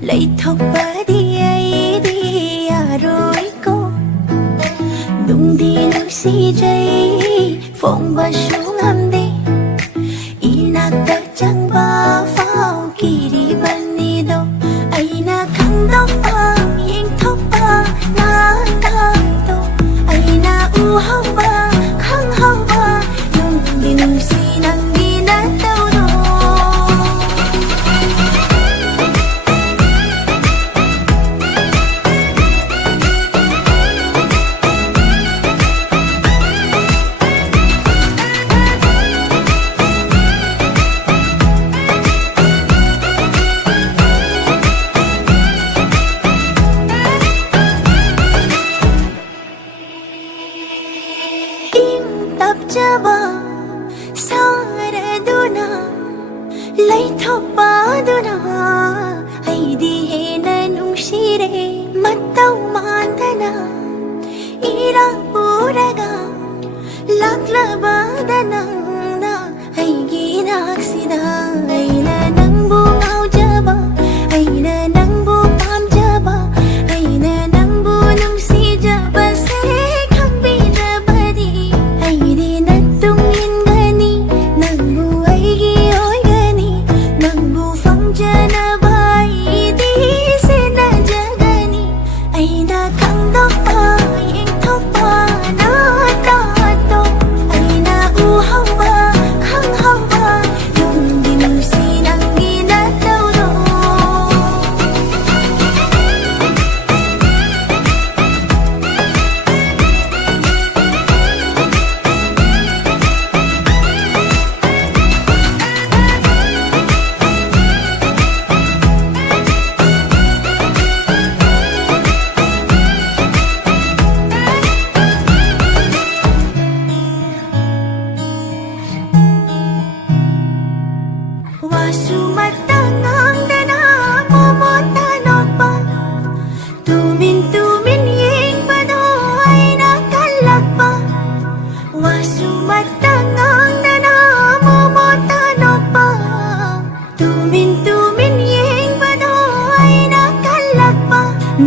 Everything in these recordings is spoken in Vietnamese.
lấy thọc ba đi ai đi à rồi cô đung đi nước si dây phong ba xuống âm đi ina ta chẳng ba phao kỳ đi ban đi đâu ai na khăng đốc ba yên thọc ba na ta đâu ai na u hao ba khăng hao ba đung đi nước si nang đi na đâu đâu Jaba saraduna lay thopaduna ay di hena nung shire mataw mandana ira puraga laklabadana na ay ginaksida ay na nang bungaw jaba ay na nang bupam jaba ay na nang bunong si jaba se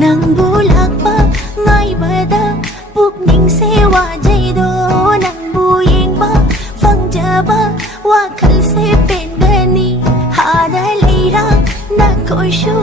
nang bulak pa ngay bada pukning sewa jaido nang buying pa phang jaba wa khal se pen gani hada leira na koi shu